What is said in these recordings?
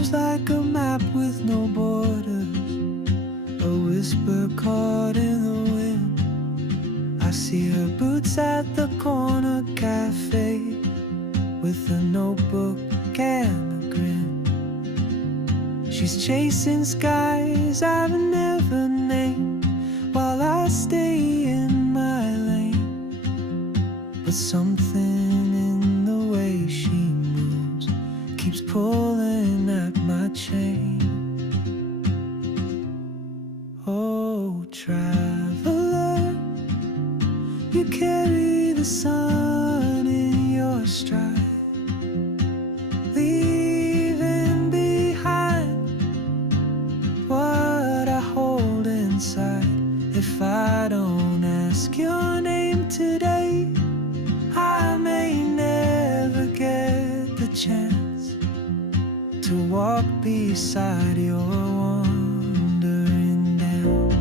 moves like a map with no borders, a whisper caught in the wind. I see her boots at the corner cafe, with a notebook and a grin. She's chasing skies I've never named, while I stay in my lane. But something in the way she moves keeps pulling at my chain. Oh, traveler, you carry the sun in your stride, leaving behind what I hold inside. If I don't ask your name today, I may never get the chance to walk beside your wandering dance.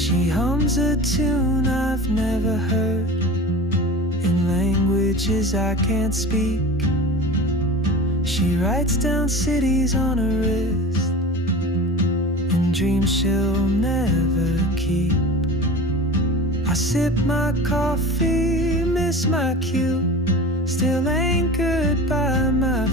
She hums a tune I've never heard, in languages I can't speak. She writes down cities on her wrist, and dreams she'll never keep. I sip my coffee, miss my cue, still anchored by my